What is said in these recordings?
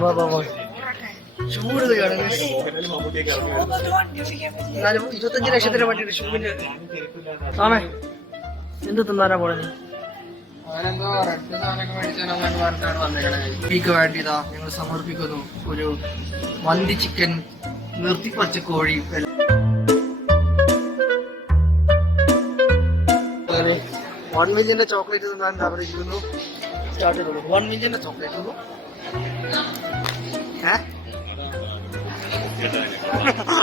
വാ വാ വാ. സമർപ്പിക്കുന്നു ഒരു മന്തി ചിക്കൻ നിർത്തിപ്പച്ച കോഴി വൺ മില്യന്റെ ചോക്ലേറ്റ് തിന്നാൻ ഇരുന്നു സ്റ്റാർട്ട് ചെയ്തോളൂ. വൺ മില്യന്റെ ചോക്ലേറ്റ് തിന്നു ഏ?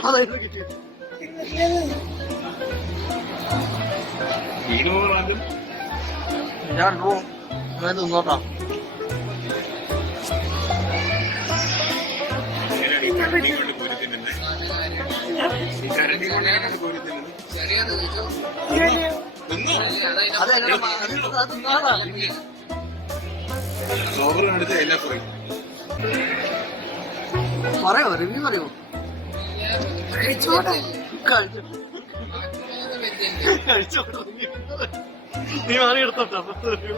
അതായിരുന്നു കിട്ടിയത്. ഞാൻ റൂം ഞാൻ തിന്നോട്ടാ അത് തിന്നാതാ പറയോ? റിവ്യൂ പറയോ? കഴിച്ചോട്ടെ. കഴിച്ചു. കഴിച്ചോട്ടെ. നീ മാറി എടുത്തോട്ടോ റിവ്യൂ